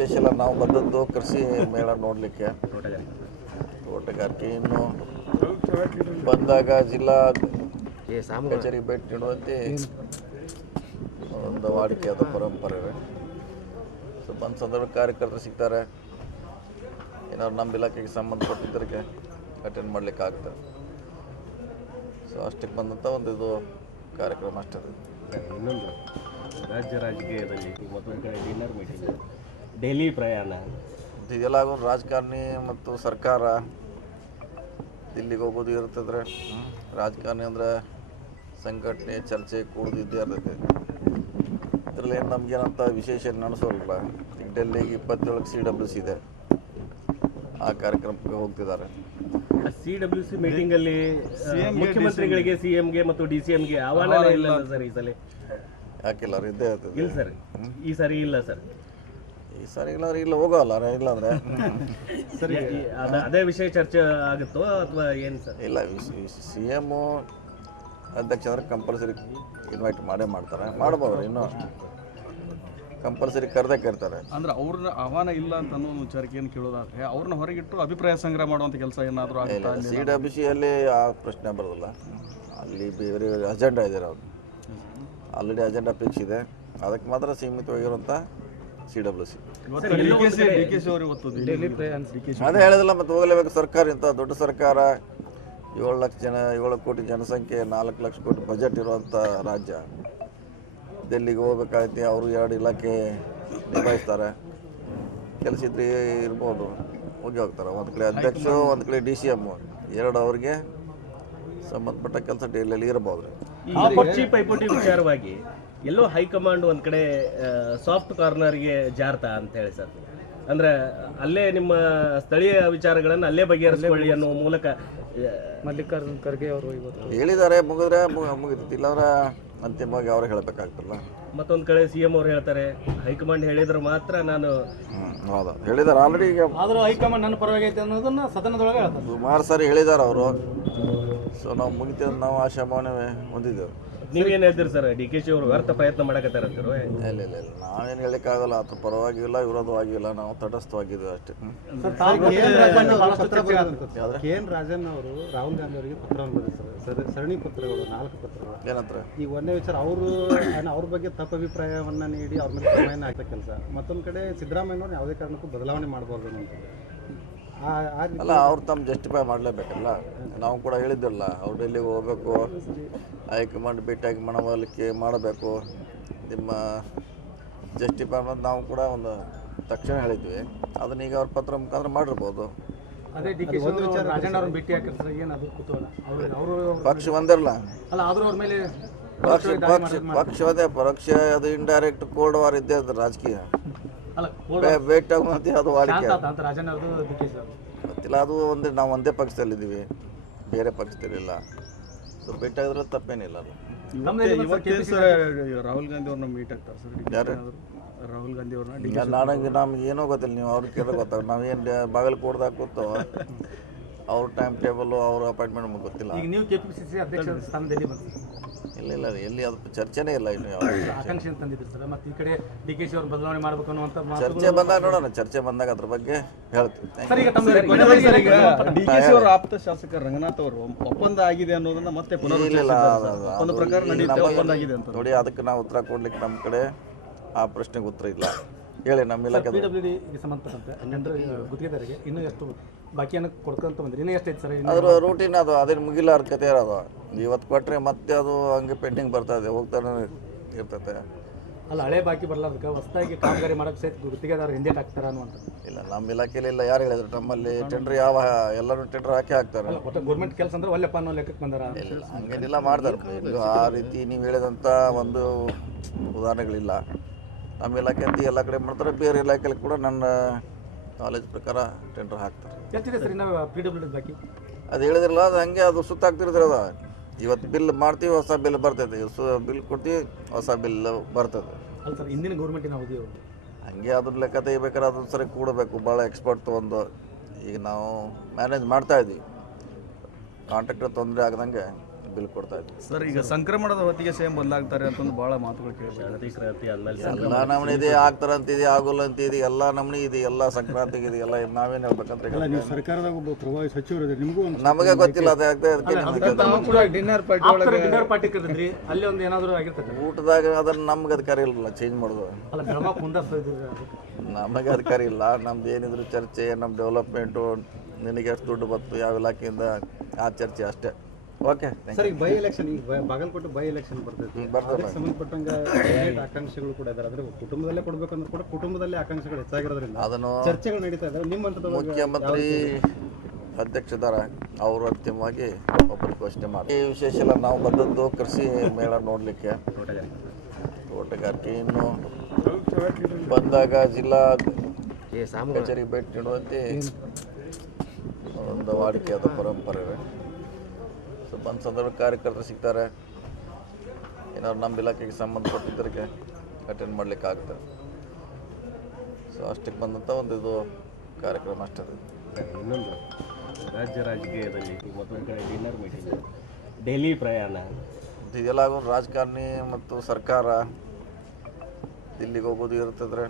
ವಿಶೇಷ ಇಲ್ಲ. ನಾವು ಬಂದದ್ದು ಕೃಷಿ ಮೇಳ ನೋಡಲಿಕ್ಕೆ, ತೋಟಗಾರಿಕೆ. ಇನ್ನು ಬಂದಾಗ ಜಿಲ್ಲಾ ಕಚೇರಿಗೆ ಭೇಟಿ ನೀಡುವಂತೆ ಒಂದು ವಾಡಿಕೆಯಾದ ಪರಂಪರೆ ಇದೆ. ಸೊ ಬಂದ ಸಂದರ್ಭ ಕಾರ್ಯಕರ್ತರು ಸಿಗ್ತಾರೆ, ಏನಾದ್ರು ನಮ್ಮ ಇಲಾಖೆಗೆ ಸಂಬಂಧಪಟ್ಟಿದ್ದರಿಗೆ ಅಟೆಂಡ್ ಮಾಡಲಿಕ್ಕೆ ಆಗ್ತದೆ. ಸೊ ಅಷ್ಟಕ್ಕೆ ಬಂದಂಥ ಒಂದು ಇದು ಕಾರ್ಯಕ್ರಮ ಅಷ್ಟೇ. ಇನ್ನೊಂದು ರಾಜ್ಯ ರಾಜಕೀಯದಲ್ಲಿ ಮತ್ತೊಂದು ಕಡೆ ಡಿನ್ನರ್ ಮೀಟಿಂಗ್, ಡೆಲ್ಲಿ ಪ್ರಯಾಣ, ಇದೆಲ್ಲ ಆಗೋದು ರಾಜಕಾರಣಿ ಮತ್ತು ಸರ್ಕಾರ ದಿಲ್ಲಿಗೆ ಹೋಗೋದು ಇರ್ತದ್ರೆ. ರಾಜಕಾರಣಿ ಅಂದರೆ ಸಂಘಟನೆ ಚರ್ಚೆ ಕೂಡದಿದ್ದೇ ಇರ್ತೈತೆ. ಇದರಲ್ಲಿ ಏನು ನಮಗೇನಂತ ವಿಶೇಷ ನಡೆಸೋಲ್ಲ. ಈಗ ಡೆಲ್ಲಿಗೆ 27 CWC ಇದೆ, ಆ ಕಾರ್ಯಕ್ರಮಕ್ಕೆ ಹೋಗ್ತಿದ್ದಾರೆ. CWC ಮೀಟಿಂಗಲ್ಲಿ ಮುಖ್ಯಮಂತ್ರಿಗಳಿಗೆ, CMಗೆ ಮತ್ತು DCMಗೆ ಆಹ್ವಾನ ಇಲ್ಲ ಸರ್ ಈ ಸಲ? ಯಾಕಿಲ್ಲ, ಇದ್ದೇ ಇರ್ತದೆ. ಇಲ್ಲ ಸರ್, ಈ ಸಾರಿ ಇಲ್ಲ ಸರ್. ಈ ಸಾರಿ ಇಲ್ಲ ಇಲ್ಲ ಹೋಗೋಲ್ಲ, ಇಲ್ಲಾಂದರೆ ಸರಿ ಅದೇ ವಿಷಯ ಚರ್ಚೆ ಆಗುತ್ತೋ ಅಥವಾ ಏನು ಸರ್? ಇಲ್ಲ, CM ಅಧ್ಯಕ್ಷ ಅಂದರೆ ಕಂಪಲ್ಸರಿ ಇನ್ವೈಟ್ ಮಾಡ್ತಾರೆ, ಮಾಡ್ಬೋದು. ಇನ್ನೂ ಕಂಪಲ್ಸರಿ ಕರ್ತಾರೆ. ಅಂದ್ರೆ ಅವ್ರನ್ನ ಆಹ್ವಾನ ಇಲ್ಲ ಅಂತ ಅನ್ನೋ ವಿಚಾರಕ್ಕೆ ಕೇಳೋದಾದ್ರೆ ಅವ್ರನ್ನ ಹೊರಗಿಟ್ಟು ಅಭಿಪ್ರಾಯ ಸಂಗ್ರಹ ಮಾಡುವಂಥ ಕೆಲಸ ಏನಾದರೂ ಆಗುತ್ತಾ? CWCಯಲ್ಲಿ ಆ ಪ್ರಶ್ನೆ ಬರೋದಿಲ್ಲ. ಅಲ್ಲಿ ಬೇರೆ ಅಜೆಂಡಾ ಇದೆ, ಅವ್ರು ಆಲ್ರೆಡಿ ಅಜೆಂಡಾ ಫಿಕ್ಸ್ ಇದೆ, ಅದಕ್ಕೆ ಮಾತ್ರ ಸೀಮಿತವಾಗಿರುವಂಥ CWC. ಅದೇ ಹೇಳಿದಿಲ್ಲ, ಮತ್ತೆ ಹೋಗಲೇಬೇಕು. ಸರ್ಕಾರ ಇಂಥ ದೊಡ್ಡ ಸರ್ಕಾರ, 7 ಕೋಟಿ ಜನಸಂಖ್ಯೆ, 4 ಲಕ್ಷ ಕೋಟಿ ಬಜೆಟ್ ಇರುವಂಥ ರಾಜ್ಯ. ಡೆಲ್ಲಿಗೆ ಹೋಗ್ಬೇಕಾಯ್ತು, ಅವರು 2 ಇಲಾಖೆ ನಿಭಾಯಿಸ್ತಾರೆ. ಕೆಲಸ ಇದ್ರೆ ಇರ್ಬೋದು, ಹೋಗ್ತಾರೆ. ಒಂದು ಕಡೆ ಅಧ್ಯಕ್ಷರು, ಒಂದು ಕಡೆ DCM, 2 ಅವ್ರಿಗೆ ಸಂಬಂಧಪಟ್ಟ ಕೆಲಸ ಡೆಲ್ಲಿಯಲ್ಲಿ ಇರ್ಬೋದು. ಈ ಪೈಪೋಟಿ ವಿಚಾರವಾಗಿ ಎಲ್ಲೋ ಹೈಕಮಾಂಡ್ ಒಂದು ಕಡೆ ಸಾಫ್ಟ್ ಕಾರ್ನರ್ಗೆ ಜಾರ್ತಾ ಅಂತ ಹೇಳಿ ಸರ್. ಅಂದ್ರೆ ಅಲ್ಲೇ ನಿಮ್ಮ ಸ್ಥಳೀಯ ವಿಚಾರಗಳನ್ನು ಅಲ್ಲೇ ಬಗೆಹರಿಸಿಕೊಳ್ಳಿ ಅನ್ನೋ ಮೂಲಕ ಮಲ್ಲಿಕಾರ್ಜುನ್ ಖರ್ಗೆ ಅವರು ಇವತ್ತು ಹೇಳಿದ್ದಾರೆ. ಮುಗಿದ್ರೆ ಮುಗಿತೈತಿ, ಇಲ್ಲಾಂದ್ರೆ ಅಂತಿಮವಾಗಿ ಅವ್ರು ಹೇಳಬೇಕಾಗ್ತಲ್ಲ. ಮತ್ತೊಂದು ಕಡೆ CM ಅವ್ರು ಹೇಳ್ತಾರೆ, ಹೈಕಮಾಂಡ್ ಹೇಳಿದ್ರೆ ಮಾತ್ರ ನಾನು ಹೌದಾ ಹೇಳಿದ್ದಾರೆ ಆಲ್ರೆಡಿ. ಈಗ ಆದರೂ ಹೈಕಮಾಂಡ್ ನನ್ನ ಪರವಾಗಿ ಐತೆ ಅನ್ನೋದನ್ನ ಸದನದೊಳಗೆ ಹೇಳ್ತಾರೆ. ಸುಮಾರು ಸಾರಿ ಹೇಳಿದ್ದಾರೆ ಅವರು. ಸೊ ನಾವು ಮುಗಿತೇವೆ, ನಾವು ಆಶಾಭಾವನೆ ಹೊಂದಿದ್ದೇವೆ. ನೀವೇನು ಹೇಳ್ತೀರಿ ಸರ್? DKC ಅವರು ವ್ಯರ್ಥ ಪ್ರಯತ್ನ ಮಾಡಕತ್ತಾರಂತೀರೋ? ಇಲ್ಲ ನಾವೇನು ಹೇಳೋಕ್ಕಾಗಲ್ಲ. ಅದ್ರ ಪರವಾಗಿಲ್ಲ, ವಿರೋಧವಾಗಿಲ್ಲ, ನಾವು ತಟಸ್ಥವಾಗಿದ್ದೀವಿ ಅಷ್ಟೇ. KN ರಾಜನ್ ಅವರು ರಾಹುಲ್ ಗಾಂಧಿ ಅವರಿಗೆ ಪತ್ರವನ್ನು ಬರೆದಿದ್ದಾರೆ, ಸರಣಿ ಪತ್ರಗಳು, 4 ಪತ್ರಗಳು. ಏನಂತಾರೆ? ಈಗ ಒಂದೇ ವಿಚಾರ, ಅವ್ರ ಬಗ್ಗೆ ತಪ್ಪು ಅಭಿಪ್ರಾಯವನ್ನು ನೀಡಿ ಅವ್ರ ಮೇಲೆ ಕ್ರಮವನ್ನು ಹಾಕೋ ಕೆಲಸ. ಮತ್ತೊಂದು ಕಡೆ ಸಿದ್ದರಾಮಯ್ಯನವ್ರನ್ನ ಯಾವುದೇ ಕಾರಣಕ್ಕೂ ಬದಲಾವಣೆ ಮಾಡಬಾರ್ದು ಅಂತ. ಅಲ್ಲ, ಅವ್ರು ತಮ್ಮ ಜಸ್ಟಿಫೈ ಮಾಡಲೇಬೇಕಲ್ಲ. ನಾವು ಕೂಡ ಹೇಳಿದ್ದಿಲ್ಲ, ಅವ್ರು ಡೆಲ್ಲಿಗೆ ಹೋಗಬೇಕು, ಹೈಕಮಾಂಡ್ ಭೇಟಿಯಾಗಿ ಮನವೊಲಿಕೆ ಮಾಡಬೇಕು, ನಿಮ್ಮ ಜಸ್ಟಿಫೈ ಅನ್ನೋದು ನಾವು ಕೂಡ ಒಂದು ತಕ್ಷಣ ಹೇಳಿದ್ವಿ. ಅದನ್ನ ಈಗ ಅವ್ರ ಪತ್ರ ಮುಖಾಂತರ ಮಾಡಿರ್ಬೋದು. ಅದೇ ರಾಜಣ್ಣ ಅವ್ರನ್ನ ಭೇಟಿ ಹಾಕಿರ್ತಾರೆ, ಏನಾದ್ರು ಕುತೂಹಲ. ಅವರು ಪಕ್ಷ ಒಂದಿರಲ್ಲ ಅಲ್ಲ, ಆದರೂ ಅವ್ರ ಮೇಲೆ ಪಕ್ಷ ಅದೇ ಪರೋಕ್ಷ, ಅದು ಇಂಡೈರೆಕ್ಟ್ ಕೋಲ್ಡ್ ವಾರ್ ಇದ್ದೇ ಅದು ರಾಜಕೀಯ. ಭೇಟಿ ಆಗುವಂತೆ ಅದು ವಾಡಿಕೆ. ಗೊತ್ತಿಲ್ಲ, ಅದು ನಾವು ಒಂದೇ ಪಕ್ಷದಲ್ಲಿದ್ದೀವಿ, ಬೇರೆ ಪಕ್ಷದಲ್ಲಿಲ್ಲ. ಸೊ ಭೇಟಿ ಆಗಿದ್ರೆ ತಪ್ಪೇನಿಲ್ಲ. ಅದು ರಾಹುಲ್ ಗಾಂಧಿ ಅವ್ರನ್ನ ಮೀಟ್ ಆಗ್ತಾರೆ ಸರ್? ಯಾರು? ರಾಹುಲ್ ಗಾಂಧಿ ಅವ್ರನ್ನ ನಮ್ಗೆ ಏನೋ ಗೊತ್ತಿಲ್ಲ. ನೀವು ಅವ್ರಿಗೆ ಕೇಳೋ ಗೊತ್ತಾಗ ನಾವೇನು ಬಾಗಲಕೋಟದಾಗ ಕೂತೋ, ಅವ್ರ ಟೈಮ್ ಟೇಬಲ್, ಅವ್ರ ಅಪಾಯಿಂಟ್ಮೆಂಟ್ ನಮಗೆ ಗೊತ್ತಿಲ್ಲ. ಈಗ ನೀವು KPCC ಅಧ್ಯಕ್ಷ ಸ್ಥಾನದಲ್ಲಿ ಇಲ್ಲ ಎಲ್ಲಿ ಅದು ಚರ್ಚೆನೇ ಇಲ್ಲ. ಇನ್ನು ಆಕಾಂಕ್ಷೆ ತಂದಿದ್ರು ಸರ್. ಮತ್ತೆ ಈ ಕಡೆ DKC ಅವ್ರು ಬದಲಾವಣೆ ಮಾಡಬೇಕು ಅನ್ನುವಂಥ ಚರ್ಚೆ ಬಂದಾಗ ನೋಡೋಣ. ಚರ್ಚೆ ಬಂದಾಗ ಅದ್ರ ಬಗ್ಗೆ ಹೇಳ್ತೀವಿ. DKC ಅವರ ಆಪ್ತ ಶಾಸಕ ರಂಗನಾಥ್ ಅವರು ಒಪ್ಪಂದ ಆಗಿದೆ ಅನ್ನೋದನ್ನ ಮತ್ತೆ ಒಂದು ಪ್ರಕಾರ ನಡೆಯುತ್ತೆ, ಒಪ್ಪಂದ ಆಗಿದೆ ಅಂತ. ನೋಡಿ, ಅದಕ್ಕೆ ನಾವು ಉತ್ತರ ಕೊಡ್ಲಿಕ್ಕೆ ನಮ್ಮ ಕಡೆ ಆ ಪ್ರಶ್ನೆಗೆ ಉತ್ತರ ಇಲ್ಲ. ಹೇಳಿ, ನಮ್ಮ ಇಲಾಖೆ PWDಗೆ ಸಂಬಂಧಪಟ್ಟಂತೆ ಗುತ್ತಿಗೆದಾರರಿಗೆ ಇನ್ನೂ ಎಷ್ಟು ಬಾಕಿಯನ್ನು ಕೊಡ್ಕೊಂತ ಬಂದ್ರಿ? ಇನ್ನೂ ಎಷ್ಟೈತೆ ಸರ್? ಅದ್ರ ರೂಟೀನ್ ಅದು, ಅದೇನು ಮುಗಿಲ್ಲ ಕತೆ ಇರೋದು. ಇವತ್ತು ಕೊಟ್ಟರೆ ಮತ್ತೆ ಅದು ಹಂಗೆ ಪೆಂಡಿಂಗ್ ಬರ್ತದೆ, ಹೋಗ್ತಾನೆ ಇರ್ತೈತೆ. ಅಲ್ಲ, ಹಳೆ ಬಾಕಿ ಬರಲಾರ್ದಕ್ಕೆ ಹೊಸದಾಗಿ ಕಾಮಗಾರಿ ಮಾಡೋಕ್ಕೆ ಸಹಿತ ಗುತ್ತಿಗೆದಾರರು ಹಿಂದೇಟ್ ಹಾಕ್ತಾರೆ ಅನ್ನುವಂಥ. ಇಲ್ಲ, ನಮ್ಮ ಇಲಾಖೆಯಲ್ಲಿ ಇಲ್ಲ. ಯಾರು ಹೇಳಿದ್ರು? ನಮ್ಮಲ್ಲಿ ಟೆಂಡರ್ ಎಲ್ಲರೂ ಟೆಂಡರ್ ಹಾಕಿ ಹಾಕ್ತಾರೆ. ಒಟ್ಟು ಗೌರ್ಮೆಂಟ್ ಕೆಲಸ ಅಂದ್ರೆ ಒಳ್ಳೆಪ್ಪ ಅನ್ನೋ ಲೆಕ್ಕಕ್ಕೆ ಬಂದಾರ? ಇಲ್ಲ, ಹಂಗೇನಿಲ್ಲ, ಮಾಡ್ತಾರೆ. ಆ ರೀತಿ ನೀವು ಹೇಳಿದಂಥ ಒಂದು ಉದಾಹರಣೆಗಳಿಲ್ಲ. ನಮ್ಮ ಇಲಾಖೆ ಅಂತ ಎಲ್ಲ ಕಡೆ ಮಾಡ್ತಾರೆ, ಬೇರೆ ಇಲಾಖೆಯಲ್ಲಿ ಕೂಡ ನನ್ನ ನಾಲೆಜ್ ಪ್ರಕಾರ ಟೆಂಡರ್ ಹಾಕ್ತಾರೆ. ಎಷ್ಟಿದೆ ಸರ್ ಇನ್ನು PWD ಬಾಕಿ? ಅದು ಹೇಳಿದ್ರಲ್ಲ, ಅದು ಹಂಗೆ ಅದು ಸುತ್ತಾಗ್ತಿರ್ತದೆ. ಅದು ಇವತ್ತು ಬಿಲ್ ಮಾಡ್ತೀವಿ, ಹೊಸ ಬಿಲ್ ಬರ್ತೈತೆ. ಬಿಲ್ ಕೊಡ್ತೀವಿ, ಹೊಸ ಬಿಲ್ ಬರ್ತದೆ. ಅಲ್ಲ ಸರ್, ಹಿಂದಿನ ಗೌರ್ಮೆಂಟಿನ ಅವಧಿ ಹಂಗೆ ಅದ್ರ ಲೆಕ್ಕ ತೆಗಿಬೇಕಾದ್ರೆ ಅದೊಂದು ಸರಿ ಕೂಡಬೇಕು, ಭಾಳ ಎಕ್ಸ್ಪರ್ಟ್ ತೊಗೊಂಡು. ಈಗ ನಾವು ಮ್ಯಾನೇಜ್ ಮಾಡ್ತಾಯಿದ್ವಿ, ಕಾಂಟ್ರಾಕ್ಟರ್ ತೊಂದರೆ ಆಗದಂಗೆ ಬಿಲ್ ಕೊಡ್ತಾ ಇದ್ವಿ. ಸರ್ ಈಗ ಸಂಕ್ರಮಣದ ಹೊತ್ತಿಗೆ ಸೇಮ್ ಬದಲಾಗ್ತಾರೆ ಅಂತಂದು ಭಾಳ ಮಾತುಗಳು ಕೇಳಿದೆ. ಅನಧಿಕೃತಿ ಆದ್ಮೇಲೆ ಎಲ್ಲ ನಮ್ನಿ ಇದೆ, ಆಗ್ತಾರಂತಿದೆ, ಆಗೋಲ್ಲ ಅಂತಿದೆ, ಎಲ್ಲ ನಮ್ನಿ ಇದೆ, ಎಲ್ಲ ಸಂಕ್ರಾಂತಿಗೆ ಇದೆ, ಎಲ್ಲ ನಾವೇನು ಹೇಳ್ಬೇಕಂದ್ರೆ ನೀವು ಸರ್ಕಾರದಾಗ ಒಬ್ಬ ಪ್ರಭಾವಿ ಸಚಿವರು ಇದ್ದಾರೆ, ನಿಮಗೂ ಒಂದು ನಮಗೆ ಗೊತ್ತಿಲ್ಲ ಅದು ಅದಕ್ಕೆ ಡಿನ್ನರ್ ಪಾರ್ಟಿ ಡಿನ್ನರ್ ಪಾರ್ಟಿ ಕರೆದ್ರಿ, ಅಲ್ಲಿ ಒಂದು ಏನಾದರೂ ಆಗಿರ್ತದೆ ಊಟದಾಗ ಅದನ್ನು ನಮ್ಗೆ ಅಧಿಕಾರ ಇಲ್ಲ ಚೇಂಜ್ ಮಾಡೋದು. ಅಲ್ಲ ಬೆಳಗಾವಿ ಮುಂದಾಗ್ತಿದ್ರಿ ನಮಗೆ ಅಧಿಕಾರ ಇಲ್ಲ. ನಮ್ದು ಏನಿದ್ರು ಚರ್ಚೆ, ನಮ್ಮ ಡೆವಲಪ್ಮೆಂಟು, ನಿನಗೆ ಎಷ್ಟು ದುಡ್ಡು ಬಂತು ಯಾವ ಇಲಾಖೆಯಿಂದ, ಆ ಚರ್ಚೆ ಅಷ್ಟೇ. ಓಕೆ, ಸರ್ ಈಗ ಬೈ ಎಲೆಕ್ಷನ್, ಈಗ ಬಾಗಲಕೋಟೆ ಬೈ ಎಲೆಕ್ಷನ್ ಬರ್ತೈತಿ, ಅದಕ್ಕೆ ಸಂಬಂಧಪಟ್ಟಂಗೆ ಆಕಾಂಕ್ಷಿಗಳು ಕೂಡ ಇದ್ದಾರೆ. ಆದರೆ ಕುಟುಂಬದಲ್ಲೇ ಕೊಡ್ಬೇಕಂದ್ರೆ ಕೂಡ ಕುಟುಂಬದಲ್ಲೇ ಆಕಾಂಕ್ಷಿಗಳು ಹೆಚ್ಚಾಗಿರೋದ್ರಿಂದ ಅದನ್ನು ಚರ್ಚೆಗಳು ನಡೀತಾ ಇದ್ದಾವೆ. ನಿಮ್ಮ ಹಂತದೊಳಗೆ ಮುಖ್ಯಮಂತ್ರಿ ಅಧ್ಯಕ್ಷದಾರ ಅವರು ಅಂತಿಮವಾಗಿ ಒಬ್ಬರು ಘೋಷಣೆ ಮಾಡಿ. ಈ ವಿಶೇಷ ಎಲ್ಲ ನಾವು ಬಂದದ್ದು ಕೃಷಿ ಮೇಳ ನೋಡಲಿಕ್ಕೆ, ತೋಟಗಾರಿಕೆ. ಇನ್ನು ಬಂದಾಗ ಜಿಲ್ಲಾ ಕಚೇರಿ ಭೇಟಿ ನೀಡುವಂತೆ ಒಂದು ವಾಡಿಕೆಯಾದ ಪರಂಪರೆ ಇದೆ. ಸೊ ಬಂದ ಸಂದರ್ಭ ಕಾರ್ಯಕರ್ತರು ಸಿಗ್ತಾರೆ, ಏನಾದ್ರು ನಮ್ಮ ಇಲಾಖೆಗೆ ಸಂಬಂಧಪಟ್ಟಿದ್ದರಿಗೆ ಅಟೆಂಡ್ ಮಾಡಲಿಕ್ಕೆ ಆಗುತ್ತೆ. ಸೊ ಅಷ್ಟಕ್ಕೆ ಬಂದಂಥ ಒಂದು ಇದು ಕಾರ್ಯಕ್ರಮ ಅಷ್ಟೇ. ಇನ್ನೊಂದು ರಾಜ್ಯ ರಾಜಕೀಯದಲ್ಲಿ ಮತ್ತೊಂದು ಕಡೆ ಡಿನ್ನರ್ ಮೀಟಿಂಗ್, ಡೆಲ್ಲಿ ಪ್ರಯಾಣ, ಇದೆಲ್ಲ ಆಗೋದು ರಾಜಕಾರಣಿ ಮತ್ತು ಸರ್ಕಾರ ದಿಲ್ಲಿಗೆ ಹೋಗೋದು ಇರ್ತದ್ರೆ.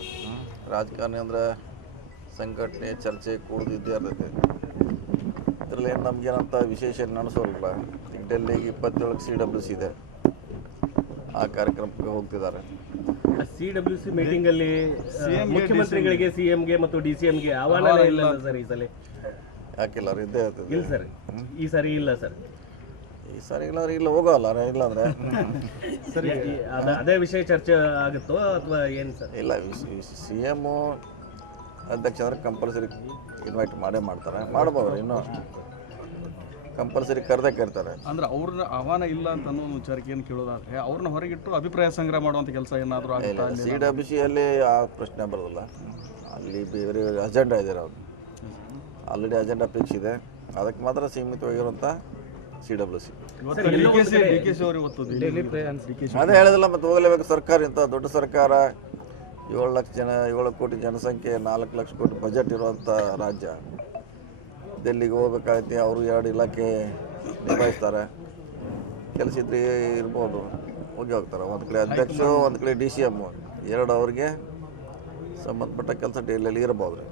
ರಾಜಕಾರಣಿ ಅಂದರೆ ಸಂಘಟನೆ, ಚರ್ಚೆ ಕೂಡೋದು ಇದ್ದೇ ಇರ್ತೈತೆ. ಇದರಲ್ಲಿ ಏನು ನಮಗೇನಂತ ವಿಶೇಷ ನಡೆಸೋಲ್ಲ. ಈಗ ಡೆಲ್ಲಿಗೆ 27 CWC ಇದೆ, ಆ ಕಾರ್ಯಕ್ರಮಕ್ಕೆ ಹೋಗ್ತಿದ್ದಾರೆ. CWC ಮೀಟಿಂಗ್ ಅಲ್ಲಿ ಮುಖ್ಯಮಂತ್ರಿಗಳಿಗೆ, CM-ಗೆ ಮತ್ತು DCM-ಗೆ ಆಹ್ವಾನ ಇಲ್ಲ ಸರ್ ಈ ಸಲ. ಯಾಕಿಲ್ಲ, ಅವ್ರು ಇದ್ದೇ ಇರ್ತದೆ. ಇಲ್ಲ ಸರ್, ಈ ಸರಿ ಇಲ್ಲ ಸರ್. ಈ ಸಾರಿ ಇಲ್ಲಾಂದ್ರೆ ಇಲ್ಲ ಹೋಗೋಲ್ಲ, ಇಲ್ಲಾಂದ್ರೆ ಸರಿ, ಅದೇ ವಿಷಯ ಚರ್ಚೆ ಆಗುತ್ತೋ ಅಥವಾ ಏನು ಸರ್? ಇಲ್ಲ, CM ಅಧ್ಯಕ್ಷ ಅಂದರೆ ಕಂಪಲ್ಸರಿ ಇನ್ವೈಟ್ ಮಾಡೇ ಮಾಡ್ತಾರೆ, ಮಾಡ್ಬೋದು. ಇನ್ನೂ ಕಂಪಲ್ಸರಿ ಕರೆದೇ ಕರ್ತಾರೆ. ಅಂದ್ರೆ ಅವ್ರನ್ನ ಆಹ್ವಾನ ಇಲ್ಲ ಅಂತ ಅನ್ನೋ ಒಂದು ವಿಚಾರಕ್ಕೆ ಕೇಳೋದಾದ್ರೆ ಅವ್ರನ್ನ ಹೊರಗಿಟ್ಟು ಅಭಿಪ್ರಾಯ ಸಂಗ್ರಹ ಮಾಡುವಂಥ ಕೆಲಸ ಏನಾದರೂ ಆಗುತ್ತಾ? CWC-ಯಲ್ಲಿ ಆ ಪ್ರಶ್ನೆ ಬರೋದಿಲ್ಲ. ಅಲ್ಲಿ ಬೇರೆ ಅಜೆಂಡಾ ಇದೆ, ಅವ್ರು ಆಲ್ರೆಡಿ ಅಜೆಂಡಾ ಫಿಕ್ಸ್ ಇದೆ, ಅದಕ್ಕೆ ಮಾತ್ರ ಸೀಮಿತವಾಗಿರುವಂಥ CWC. DKC ಅವರು ಇವತ್ತು ಅದೇ ಹೇಳಿದಿಲ್ಲ, ಮತ್ತೆ ಹೋಗಲೇಬೇಕು. ಸರ್ಕಾರ ಇಂಥ ದೊಡ್ಡ ಸರ್ಕಾರ, 7 ಕೋಟಿ ಜನಸಂಖ್ಯೆ, 4 ಲಕ್ಷ ಕೋಟಿ ಬಜೆಟ್ ಇರುವಂಥ ರಾಜ್ಯ. ಡೆಲ್ಲಿಗೆ ಹೋಗ್ಬೇಕಾಗತ್ತೆ, ಅವರು 2 ಇಲಾಖೆ ನಿಭಾಯಿಸ್ತಾರೆ. ಕೆಲಸ ಇದ್ರೆ ಇರ್ಬೋದು, ಹೋಗಿ ಹೋಗ್ತಾರೆ. ಒಂದು ಕಡೆ ಅಧ್ಯಕ್ಷ, ಒಂದು ಕಡೆ DCM, 2 ಅವ್ರಿಗೆ ಸಂಬಂಧಪಟ್ಟ ಕೆಲಸ ಡೆಲ್ಲಿಯಲ್ಲಿ ಇರ್ಬೋದು.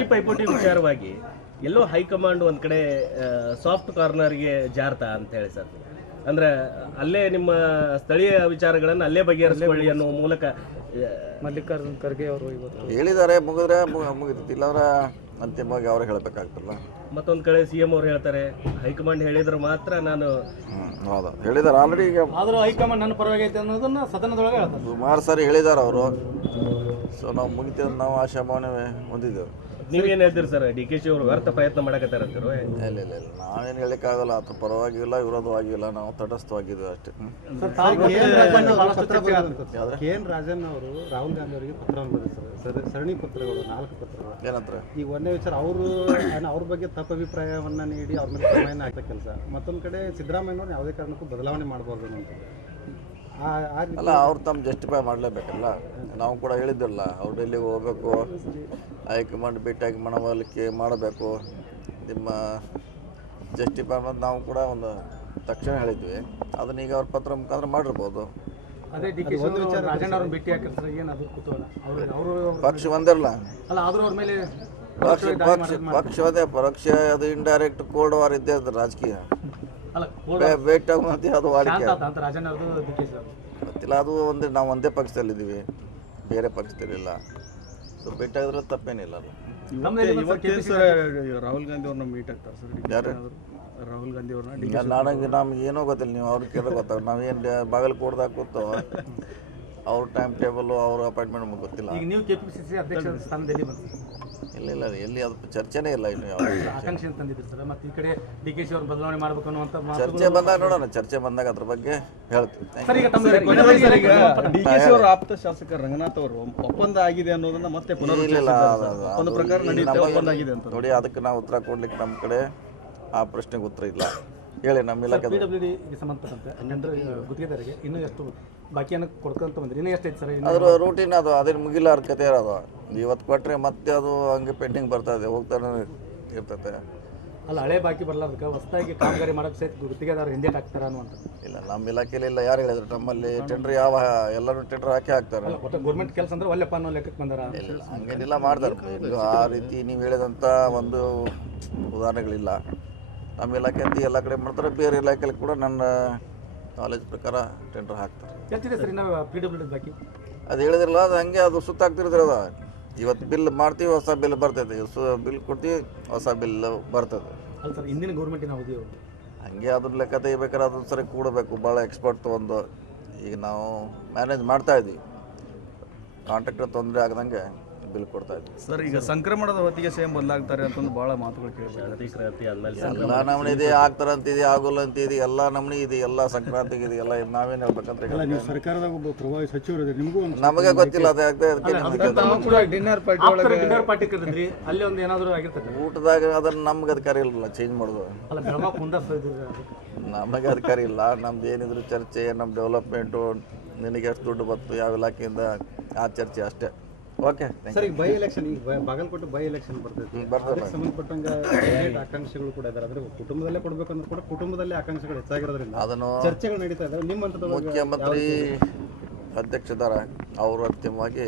ಈ ಪೈಪೋಟಿ ವಿಚಾರವಾಗಿ ಎಲ್ಲೋ ಹೈಕಮಾಂಡ್ ಒಂದ್ ಕಡೆ ಸಾಫ್ಟ್ ಕಾರ್ನರ್ಗೆ ಜಾರ್ತಾ ಅಂತ ಹೇಳಿ ಸರ್. ಅಂದ್ರೆ ಅಲ್ಲೇ ನಿಮ್ಮ ಸ್ಥಳೀಯ ವಿಚಾರಗಳನ್ನು ಅಲ್ಲೇ ಬಗೆಹರಿಸಿಕೊಳ್ಳಿ ಅನ್ನೋ ಮೂಲಕ ಮಲ್ಲಿಕಾರ್ಜುನ್ ಖರ್ಗೆ ಅವರು ಇವತ್ತು ಹೇಳಿದ್ದಾರೆ. ಮುಗಿದ್ರೆ ಮುಗಿತೈತಿ, ಇಲ್ಲಾಂದ್ರೆ ಅಂತಿಮವಾಗಿ ಅವ್ರು ಹೇಳಬೇಕಾಗ್ತಲ್ಲ. ಮತ್ತೊಂದು ಕಡೆ CM ಅವ್ರು ಹೇಳ್ತಾರೆ, ಹೈಕಮಾಂಡ್ ಹೇಳಿದ್ರೆ ಮಾತ್ರ ನಾನು. ಹೌದಾ, ಹೇಳಿದ್ದಾರೆ ಆಲ್ರೆಡಿ. ಈಗ ಆದರೂ ಹೈಕಮಾಂಡ್ ನನ್ನ ಪರವಾಗಿ ಐತೆ ಅನ್ನೋದನ್ನ ಸದನದೊಳಗೆ ಹೇಳ್ತಾರೆ. ಸುಮಾರು ಸಾರಿ ಹೇಳಿದ್ದಾರೆ ಅವರು. ಸೊ ನಾವು ಮುಗಿತೀವಿ, ನಾವು ಆಶಾಭಾವನೆ ಹೊಂದಿದ್ದೇವೆ. ನೀವೇನು ಹೇಳ್ತೀರಿ ಸರ್? DKC ಅವರು ವ್ಯರ್ಥ ಪ್ರಯತ್ನ ಮಾಡಕತ್ತಾರಂತೀರೋ? ಇಲ್ಲ, ನಾವೇನು ಹೇಳಿಕ್ಕಾಗಲ್ಲ. ಅದು ಪರವಾಗಿಲ್ಲ, ವಿರೋಧವಾಗಿಲ್ಲ, ನಾವು ತಟಸ್ಥವಾಗಿದ್ದೀವಿ ಅಷ್ಟೇ. KN ರಾಜನ್ ಅವರು ರಾಹುಲ್ ಗಾಂಧಿ ಅವರಿಗೆ ಪತ್ರವನ್ನು ಬರೆದಿದ್ದಾರೆ, ಸರಣಿ ಪತ್ರಗಳು, 4 ಪತ್ರಗಳು. ಏನಂತಾರೆ? ಈಗ ಒಂದೇ ವಿಚಾರ, ಅವ್ರ ಬಗ್ಗೆ ತಪ್ಪು ಅಭಿಪ್ರಾಯವನ್ನ ನೀಡಿ ಅವ್ರ ಮೇಲೆ ಕ್ರಮವನ್ನು ಹಾಕ್ತಾ ಕೆಲಸ. ಮತ್ತೊಂದು ಕಡೆ ಸಿದ್ದರಾಮಯ್ಯನವ್ರು ಯಾವುದೇ ಕಾರಣಕ್ಕೂ ಬದಲಾವಣೆ ಮಾಡಬಾರ್ದು ಅಂತ. ಅಲ್ಲ, ಅವ್ರು ತಮ್ಮ ಜಸ್ಟಿಫೈ ಮಾಡಲೇಬೇಕಲ್ಲ. ನಾವು ಕೂಡ ಹೇಳಿದ್ದಿಲ್ಲ, ಅವ್ರು ಡೆಲ್ಲಿಗೆ ಹೋಗಬೇಕು, ಹೈಕಮಾಂಡ್ ಭೇಟಿಯಾಗಿ ಮನವೊಲಿಕೆ ಮಾಡಬೇಕು, ನಿಮ್ಮ ಜಸ್ಟಿಫೈ ಅನ್ನೋದು ನಾವು ಕೂಡ ಒಂದು ತಕ್ಷಣ ಹೇಳಿದ್ವಿ. ಅದನ್ನ ಈಗ ಅವ್ರ ಪತ್ರ ಮುಖಾಂತರ ಮಾಡಿರ್ಬೋದು. ಅದೇ DKC ರಾಜಣ್ಣ ಅವ್ರನ್ನ ಭೇಟಿ ಹಾಕಿರ್ತಾರೆ, ಏನು ಅದು ಕುತೂಹಲ. ಅವರು ಪಕ್ಷ ಒಂದಿರಲ್ಲ, ಅಲ್ಲ ಆದರೂ ಅವ್ರ ಮೇಲೆ ಪಕ್ಷ ಅದೇ ಪರೋಕ್ಷ, ಅದು ಇಂಡೈರೆಕ್ಟ್ ಕೋಲ್ಡ್ ವಾರ್ ಇದ್ದೇ ಅದು ರಾಜಕೀಯ. ಅಲ್ಲ ಭೇಟಿ ಆಗುವಂತೆ ಅದು ವಾಡಿಕೆ. ಅಂತ ರಾಜಣ್ಣ ಅವ್ರದ್ದು DKC ಗೊತ್ತಿಲ್ಲ, ಅದು ನಾವು ಒಂದೇ ಪಕ್ಷದಲ್ಲಿದ್ದೀವಿ, ಬೇರೆ ಪಕ್ಷದಲ್ಲಿಲ್ಲ. ಸೊ ಭೇಟಿ ಆಗಿದ್ರೆ ತಪ್ಪೇನಿಲ್ಲ. ರಾಹುಲ್ ಗಾಂಧಿ ಅವ್ರನ್ನ ಮೀಟ್ ಆಗ್ತಾರೆ ಸರ್? ಯಾರು? ರಾಹುಲ್ ಗಾಂಧಿ ಅವ್ರನ್ನ ನಮ್ಗೆ ಏನೋ ಗೊತ್ತಿಲ್ಲ, ನೀವು ಅವ್ರಿಗೆ ಕೇಳಿದ್ರೆ ಗೊತ್ತಾಗ. ನಾವೇನು ಬಾಗಲಕೋಟದಾಗ ಕೂತು ಅವ್ರ ಟೈಮ್ ಟೇಬಲು, ಅವ್ರ ಅಪಾಯಿಂಟ್ಮೆಂಟ್ ನಮಗೆ ಗೊತ್ತಿಲ್ಲ. ಈಗ ನೀವು KPCC ಅಧ್ಯಕ್ಷ ಸ್ಥಾನದಲ್ಲಿ ಬಂತು. ಇಲ್ಲ, ಎಲ್ಲಿ ಅದು ಚರ್ಚೆನೇ ಇಲ್ಲ ಇನ್ನು. ಯಾವ ಆಕಾಂಕ್ಷೆ ತಂದಿದ್ರು ಸರ್, ಮತ್ತೆ ಈ ಕಡೆ DKC ಅವ್ರನ್ನ ಬದಲಾವಣೆ ಮಾಡಬೇಕು ಅನ್ನುವಂಥ ಚರ್ಚೆ ಬಂದಾಗ ನೋಡೋಣ, ಚರ್ಚೆ ಬಂದಾಗ ಅದ್ರ ಬಗ್ಗೆ ಹೇಳ್ತೀವಿ. ಸರ್. ಈಗ ತಮ್ಮ DKC ಅವರ ಆಪ್ತ ಶಾಸಕ ರಂಗನಾಥ್ ಅವರು ಒಪ್ಪಂದ ಆಗಿದೆ ಅನ್ನೋದನ್ನ ಮತ್ತೆ ಒಂದು ಪ್ರಕಾರ ನಡೆಯುತ್ತೆ, ಒಪ್ಪಂದ ಆಗಿದೆ ಅಂತ ನೋಡಿ. ಅದಕ್ಕೆ ನಾವು ಉತ್ತರ ಕೊಡ್ಲಿಕ್ಕೆ ನಮ್ಮ ಕಡೆ ಆ ಪ್ರಶ್ನೆಗೆ ಉತ್ತರ ಇಲ್ಲ. ಹೇಳಿ, ನಮ್ಮ ಇಲಾಖೆ PWDಗೆ ಸಂಬಂಧಪಟ್ಟಂತೆ ಟೆಂಡರ್ ಗುತ್ತಿಗೆದಾರರಿಗೆ ಇನ್ನೂ ಎಷ್ಟು ಬಾಕಿಯನ್ನು ಕೊಡ್ಕೊಂತ ಬಂದ್ರಿ? ಇನ್ನೂ ಎಷ್ಟು ಐತೆ ಸರ್? ಅದ್ರ ರೂಟೀನ್ ಅದು, ಅದೇನು ಮುಗಿಲಾರ ಕತೆ ಇರೋದು. ಇವತ್ತು ಕೊಟ್ಟರೆ ಮತ್ತೆ ಅದು ಹಂಗೆ ಪೆಂಡಿಂಗ್ ಬರ್ತಾ ಇದೆ, ಹೋಗ್ತಾನೆ ಇರ್ತೈತೆ. ಅಲ್ಲ ಹಳೆ ಬಾಕಿ ಬರ್ಲಾರ್ದಕ್ಕೆ ಹೊಸದಾಗಿ ಕಾಮಗಾರಿ ಮಾಡೋಕ್ಕೆ ಸಹಿತ ಗುತ್ತಿಗೆದಾರರು ಹಿಂದೇಟ್ ಹಾಕ್ತಾರ ಅನ್ನುವಂಥ ಇಲ್ಲ ನಮ್ಮ ಇಲಾಖೆಯಲ್ಲಿ ಇಲ್ಲ, ಯಾರು ಹೇಳಿದ್ರು ನಮ್ಮಲ್ಲಿ ಟೆಂಡರ್ ಯಾವ ಎಲ್ಲರೂ ಟೆಂಡರ್ ಹಾಕಿ ಹಾಕ್ತಾರೆ. ಅಲ್ಲ ಒಟ್ಟು ಗೌರ್ಮೆಂಟ್ ಕೆಲಸ ಅಂದ್ರೆ ಒಲ್ಲೆಪ್ಪ ಅನ್ನೋ ಲೆಕ್ಕಕ್ಕೆ ಬಂದಾರ. ಇಲ್ಲ ಹಂಗೇನಿಲ್ಲ ಮಾಡ್ತಾರೆ. ಇದು ಆ ರೀತಿ ನೀವು ಹೇಳಿದಂಥ ಒಂದು ಉದಾಹರಣೆಗಳಿಲ್ಲ. ನಮ್ಮ ಇಲಾಖೆ ಅಂತ ಎಲ್ಲ ಕಡೆ ಮಾಡ್ತಾರೆ, ಬೇರೆ ಇಲಾಖೆಯಲ್ಲಿ ಕೂಡ ನನ್ನ ನಾಲೆಜ್ ಪ್ರಕಾರ ಟೆಂಡರ್ ಹಾಕ್ತಾರೆ. ಎಷ್ಟಿದೆ ಸರ್ ಇನ್ನು PWD ಬಾಕಿ? ಅದು ಹೇಳಿದ್ರಲ್ಲ, ಅದು ಹಂಗೆ ಅದು ಸುತ್ತಾಗ್ತಿರ್ತಾರೆ. ಅದು ಇವತ್ತು ಬಿಲ್ ಮಾಡ್ತೀವಿ, ಹೊಸ ಬಿಲ್ ಬರ್ತೈತೆ, ಬಿಲ್ ಕೊಡ್ತೀವಿ, ಹೊಸ ಬಿಲ್ ಬರ್ತದೆ. ಅಲ್ಲ ಸರ್ ಹಿಂದಿನ ಗೌರ್ಮೆಂಟಿನ ಅವಧಿ ಹಂಗೆ ಅದ್ರ ಲೆಕ್ಕ ತೆಗಿಬೇಕಾದ್ರೆ ಅದೊಂದು ಸರಿ ಕೂಡಬೇಕು, ಭಾಳ ಎಕ್ಸ್ಪರ್ಟ್ ತೊಗೊಂಡು. ಈಗ ನಾವು ಮ್ಯಾನೇಜ್ ಮಾಡ್ತಾ ಇದ್ವಿ, ಕಾಂಟ್ರಾಕ್ಟರ್ ತೊಂದರೆ ಆಗದಂಗೆ ಬಿಲ್ ಕೊಡ್ತಾ ಇದ್ವಿ. ಸರ್ ಈಗ ಸಂಕ್ರಮಣದ ಹೊತ್ತಿಗೆ ಸೇಮ್ ಬದಲಾಗ್ತಾರೆ ಅಂತಂದು ಭಾಳ ಮಾತುಗಳು ಕೇಳಿದೆ. ಶಾಂತಿ ಕ್ರಾಂತಿ ಆದ್ಮೇಲೆ ಎಲ್ಲ ನಮೂನೆ ಇದೆ, ಆಗ್ತಾರೆ ಅಂತಿದೆ, ಆಗೋಲ್ಲ ಅಂತಿದೆ, ಎಲ್ಲ ನಮೂನೆ ಇದೆ, ಎಲ್ಲ ಸಂಕ್ರಾಂತಿಗೆ ಇದೆ, ಎಲ್ಲ ನಾವೇನು ಹೇಳ್ಬೇಕಂತ ಈಗ ನೀವು ಸರ್ಕಾರದಾಗ ಒಬ್ಬ ಪ್ರಭಾವಿ ಸಚಿವರು ನಿಮಗೂ ನಮಗೆ ಗೊತ್ತಿಲ್ಲ. ಅದಕ್ಕೆ ಡಿನ್ನರ್ ಪಾರ್ಟಿ ಒಳಗೆ ಡಿನ್ನರ್ ಪಾರ್ಟಿ ಕರೆದ್ರಿ, ಅಲ್ಲಿ ಒಂದು ಏನಾದರೂ ಆಗಿರ್ತದೆ ಊಟದಾಗ ಅದನ್ನು ನಮ್ಗೆ ಅಧಿಕಾರ ಇಲ್ಲ ಚೇಂಜ್ ಮಾಡೋದು. ಅಲ್ಲ ಬೆಳಗಾವಿ ಕುಂದಾರ್ಸ್ತಾ ನಮಗೆ ಅಧಿಕಾರ ಇಲ್ಲ. ನಮ್ದು ಏನಿದ್ರು ಚರ್ಚೆ, ನಮ್ಮ ಡೆವಲಪ್ಮೆಂಟು, ನಿನಗೆ ಎಷ್ಟು ದುಡ್ಡು ಬಂತು ಯಾವ ಇಲಾಖೆಯಿಂದ, ಆ ಚರ್ಚೆ ಅಷ್ಟೇ. ಓಕೆ ಸರ್, ಈಗ ಬೈ ಎಲೆಕ್ಷನ್, ಈಗ ಬಾಗಲಕೋಟೆ ಬೈ ಎಲೆಕ್ಷನ್ ಬರ್ತೈತಿ, ಅದಕ್ಕೆ ಸಂಬಂಧಪಟ್ಟಂಗೆ ಕ್ಯಾಂಡಿಡೇಟ್ ಆಕಾಂಕ್ಷಿಗಳು ಕೂಡ ಇದ್ದಾರೆ. ಅಂದ್ರೆ ಕುಟುಂಬದಲ್ಲೇ ಕೊಡ್ಬೇಕಂದ್ರೆ ಕೂಡ ಕುಟುಂಬದಲ್ಲೇ ಆಕಾಂಕ್ಷಿಗಳು ಹೆಚ್ಚಾಗಿರೋದ್ರಿಂದ ಅದನ್ನು ಚರ್ಚೆಗಳು ನಡೀತಾ ಇದ್ದಾರೆ. ನಿಮ್ಮ ಹಂತದೊಳಗೆ ಮುಖ್ಯಮಂತ್ರಿ ಅಧ್ಯಕ್ಷದಾರ ಅವರು ಅಂತಿಮವಾಗಿ